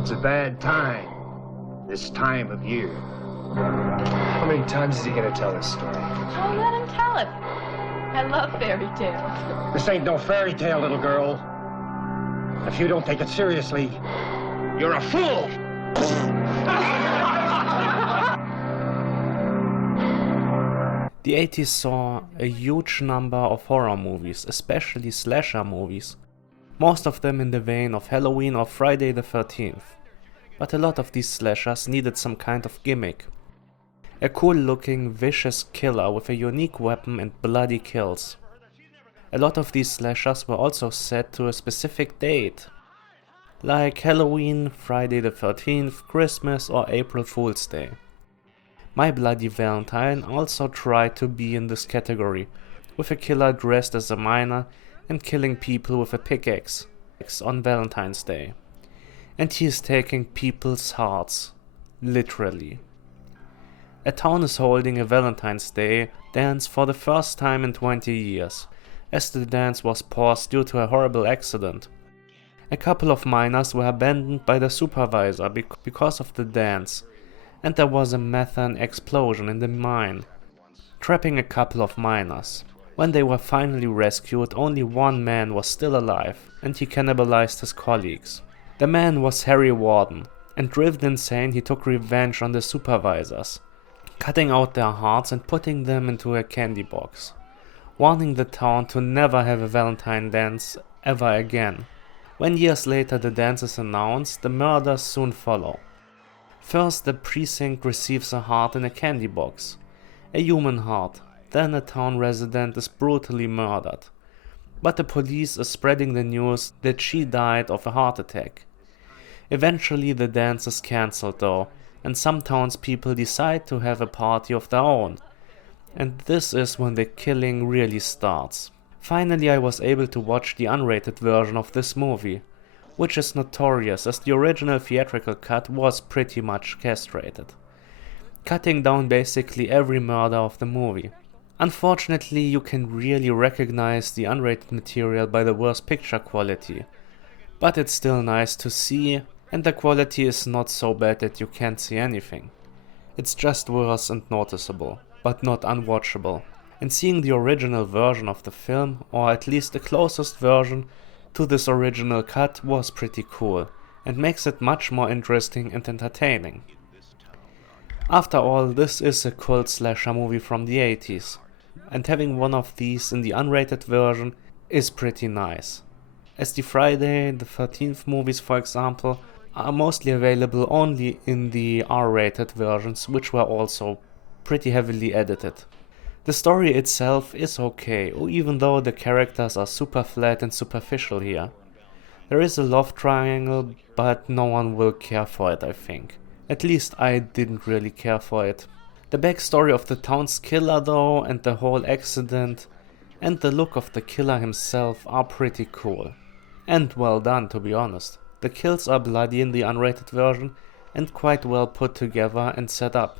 It's a bad time, this time of year. How many times is he gonna tell this story? Oh, let him tell it. I love fairy tales. This ain't no fairy tale, little girl. If you don't take it seriously, you're a fool! The 80s saw a huge number of horror movies, especially slasher movies. Most of them in the vein of Halloween or Friday the 13th. But a lot of these slashers needed some kind of gimmick. A cool looking, vicious killer with a unique weapon and bloody kills. A lot of these slashers were also set to a specific date, like Halloween, Friday the 13th, Christmas or April Fool's Day. My Bloody Valentine also tried to be in this category, with a killer dressed as a miner and killing people with a pickaxe on Valentine's Day. And he is taking people's hearts, literally. A town is holding a Valentine's Day dance for the first time in 20 years, as the dance was paused due to a horrible accident. A couple of miners were abandoned by the supervisor because of the dance, and there was a methane explosion in the mine, trapping a couple of miners. When they were finally rescued, only one man was still alive, and he cannibalized his colleagues. The man was Harry Warden, and driven insane he took revenge on the supervisors, cutting out their hearts and putting them into a candy box, warning the town to never have a Valentine dance ever again. When years later the dance is announced, the murders soon follow. First, the precinct receives a heart in a candy box, a human heart. Then a town resident is brutally murdered. But the police is spreading the news that she died of a heart attack. Eventually the dance is cancelled though, and some townspeople decide to have a party of their own. And this is when the killing really starts. Finally I was able to watch the unrated version of this movie, which is notorious as the original theatrical cut was pretty much castrated, cutting down basically every murder of the movie. Unfortunately, you can really recognize the unrated material by the worse picture quality, but it's still nice to see, and the quality is not so bad that you can't see anything. It's just worse and noticeable, but not unwatchable. And seeing the original version of the film, or at least the closest version to this original cut, was pretty cool, and makes it much more interesting and entertaining. After all, this is a cult slasher movie from the 80s, and having one of these in the unrated version is pretty nice, as the Friday the 13th movies, for example, are mostly available only in the R-rated versions, which were also pretty heavily edited. The story itself is okay, even though the characters are super flat and superficial here. There is a love triangle, but no one will care for it, I think. At least I didn't really care for it. The backstory of the town's killer though, and the whole accident, and the look of the killer himself are pretty cool. And well done, to be honest. The kills are bloody in the unrated version, and quite well put together and set up.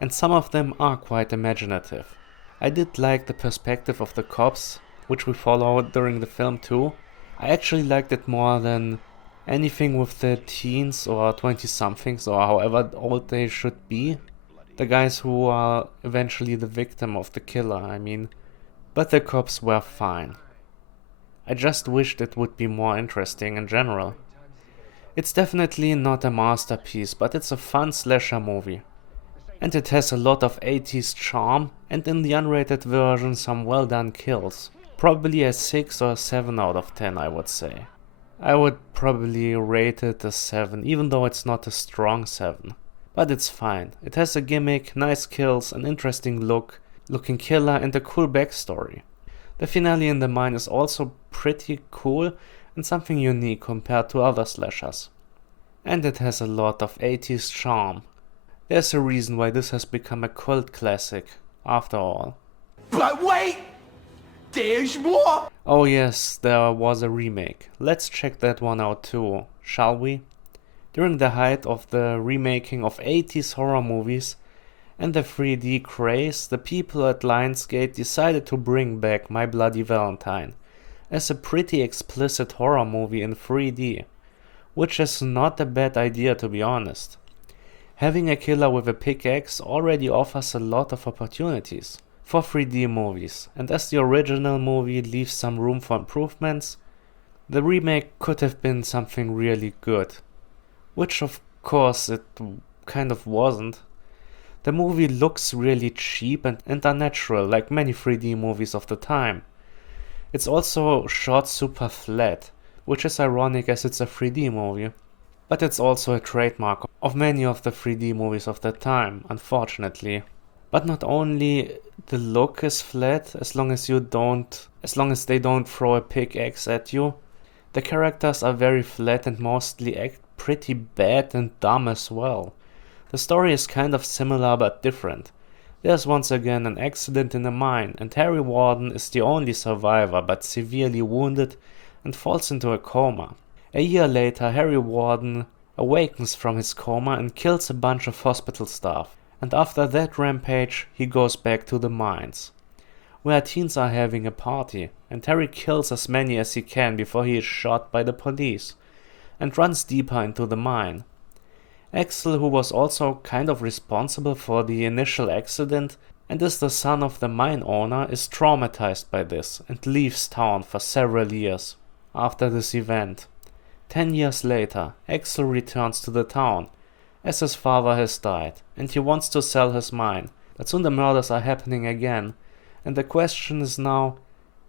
And some of them are quite imaginative. I did like the perspective of the cops, which we followed during the film too. I actually liked it more than anything with the teens or 20-somethings or however old they should be. The guys who are eventually the victim of the killer, I mean. But the cops were fine. I just wished it would be more interesting in general. It's definitely not a masterpiece, but it's a fun slasher movie. And it has a lot of 80s charm, and in the unrated version some well done kills. Probably a 6 or 7 out of 10, I would say. I would probably rate it a 7, even though it's not a strong 7. But it's fine. It has a gimmick, nice kills, an interesting looking killer and a cool backstory. The finale in the mine is also pretty cool and something unique compared to other slashers. And it has a lot of 80s charm. There's a reason why this has become a cult classic, after all. But wait! There's more! Oh yes, there was a remake. Let's check that one out too, shall we? During the height of the remaking of 80s horror movies and the 3D craze, the people at Lionsgate decided to bring back My Bloody Valentine as a pretty explicit horror movie in 3D, which is not a bad idea to be honest. Having a killer with a pickaxe already offers a lot of opportunities for 3D movies, and as the original movie leaves some room for improvements, the remake could have been something really good. Which of course it kind of wasn't. The movie looks really cheap and unnatural, like many 3D movies of the time. It's also shot super flat, which is ironic as it's a 3D movie. But it's also a trademark of many of the 3D movies of that time, unfortunately. But not only the look is flat, as long as they don't throw a pickaxe at you, the characters are very flat and mostly act pretty bad and dumb as well. The story is kind of similar but different. There's once again an accident in a mine, and Harry Warden is the only survivor but severely wounded and falls into a coma. A year later, Harry Warden awakens from his coma and kills a bunch of hospital staff, and after that rampage he goes back to the mines, where teens are having a party, and Harry kills as many as he can before he is shot by the police, and runs deeper into the mine. Axel, who was also kind of responsible for the initial accident and is the son of the mine owner, is traumatized by this and leaves town for several years after this event. 10 years later, Axel returns to the town, as his father has died, and he wants to sell his mine, but soon the murders are happening again, and the question is now,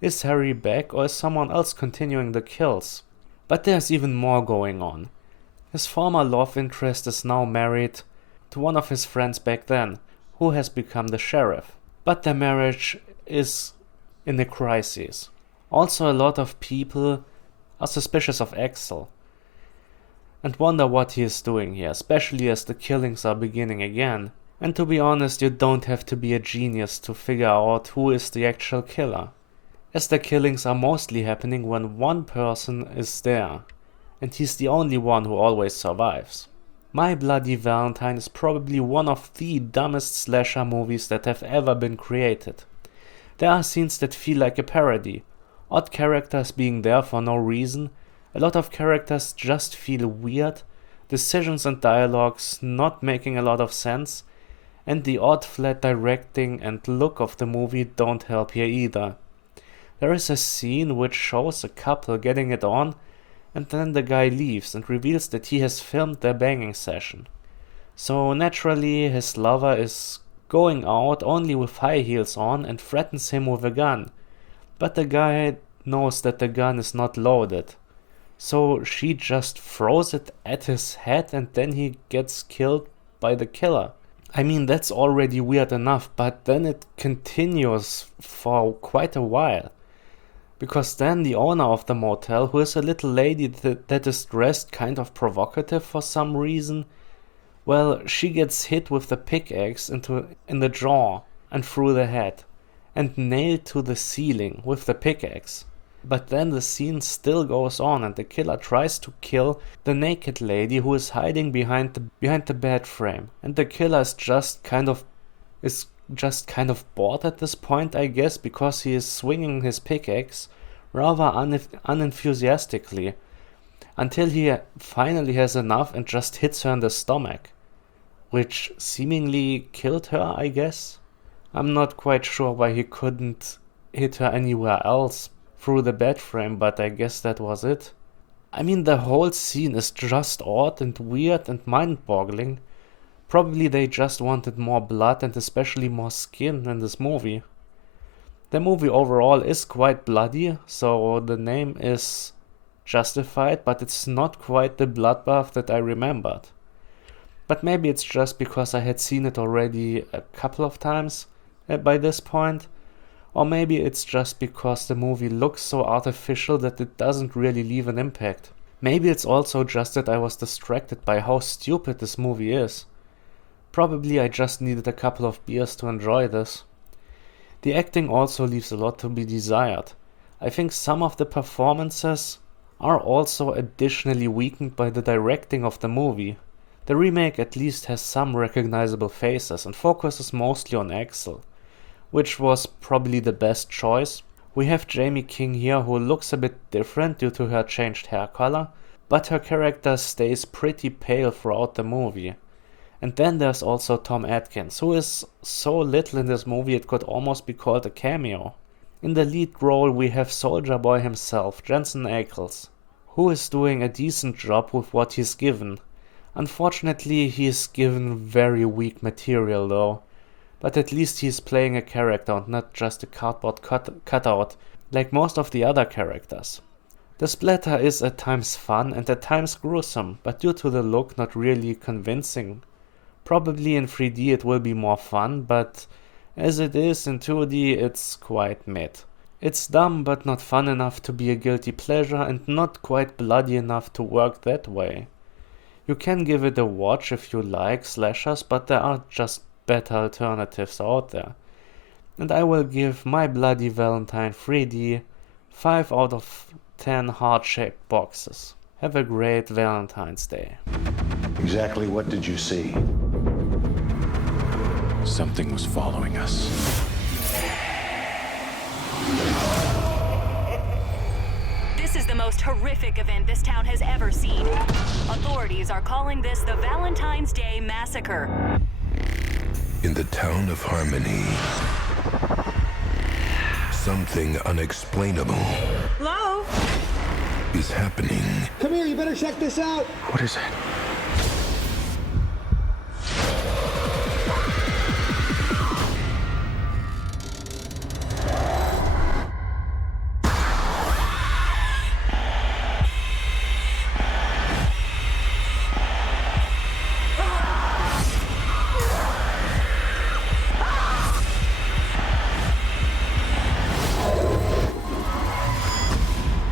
is Harry back or is someone else continuing the kills? But there's even more going on. His former love interest is now married to one of his friends back then, who has become the sheriff, but their marriage is in a crisis. Also, a lot of people are suspicious of Axel and wonder what he is doing here, especially as the killings are beginning again. And to be honest, you don't have to be a genius to figure out who is the actual killer, as the killings are mostly happening when one person is there, and he's the only one who always survives. My Bloody Valentine is probably one of the dumbest slasher movies that have ever been created. There are scenes that feel like a parody, odd characters being there for no reason, a lot of characters just feel weird, decisions and dialogues not making a lot of sense, and the odd flat directing and look of the movie don't help here either. There is a scene which shows a couple getting it on, and then the guy leaves and reveals that he has filmed their banging session. So naturally his lover is going out only with high heels on and threatens him with a gun. But the guy knows that the gun is not loaded. So she just throws it at his head and then he gets killed by the killer. I mean, that's already weird enough, but then it continues for quite a while. Because then the owner of the motel, who is a little lady that is dressed kind of provocative for some reason, well, she gets hit with the pickaxe in the jaw and through the head, and nailed to the ceiling with the pickaxe. But then the scene still goes on and the killer tries to kill the naked lady who is hiding behind the bed frame, and the killer is just kind of bored at this point, I guess, because he is swinging his pickaxe rather unenthusiastically until he finally has enough and just hits her in the stomach, which seemingly killed her, I guess. I'm not quite sure why he couldn't hit her anywhere else through the bed frame, but I guess that was it. I mean, the whole scene is just odd and weird and mind-boggling. Probably they just wanted more blood and especially more skin in this movie. The movie overall is quite bloody, so the name is justified, but it's not quite the bloodbath that I remembered. But maybe it's just because I had seen it already a couple of times by this point, or maybe it's just because the movie looks so artificial that it doesn't really leave an impact. Maybe it's also just that I was distracted by how stupid this movie is. Probably I just needed a couple of beers to enjoy this. The acting also leaves a lot to be desired. I think some of the performances are also additionally weakened by the directing of the movie. The remake at least has some recognizable faces and focuses mostly on Axel, which was probably the best choice. We have Jamie King here, who looks a bit different due to her changed hair color, but her character stays pretty pale throughout the movie. And then there's also Tom Atkins, who is so little in this movie it could almost be called a cameo. In the lead role we have Soldier Boy himself, Jensen Ackles, who is doing a decent job with what he's given. Unfortunately, he is given very weak material though, but at least he's playing a character and not just a cardboard cutout like most of the other characters. The splatter is at times fun and at times gruesome, but due to the look not really convincing. Probably in 3D it will be more fun, but as it is in 2D it's quite mid. It's dumb but not fun enough to be a guilty pleasure and not quite bloody enough to work that way. You can give it a watch if you like slashers, but there are just better alternatives out there. And I will give My Bloody Valentine 3D 5 out of 10 heart-shaped boxes. Have a great Valentine's Day. Exactly what did you see? Something was following us. This is the most horrific event this town has ever seen. Authorities are calling this the Valentine's Day Massacre. In the town of Harmony, something unexplainable Hello? is happening. Come here, you better check this out. What is it?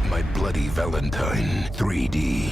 My Bloody Valentine 3D.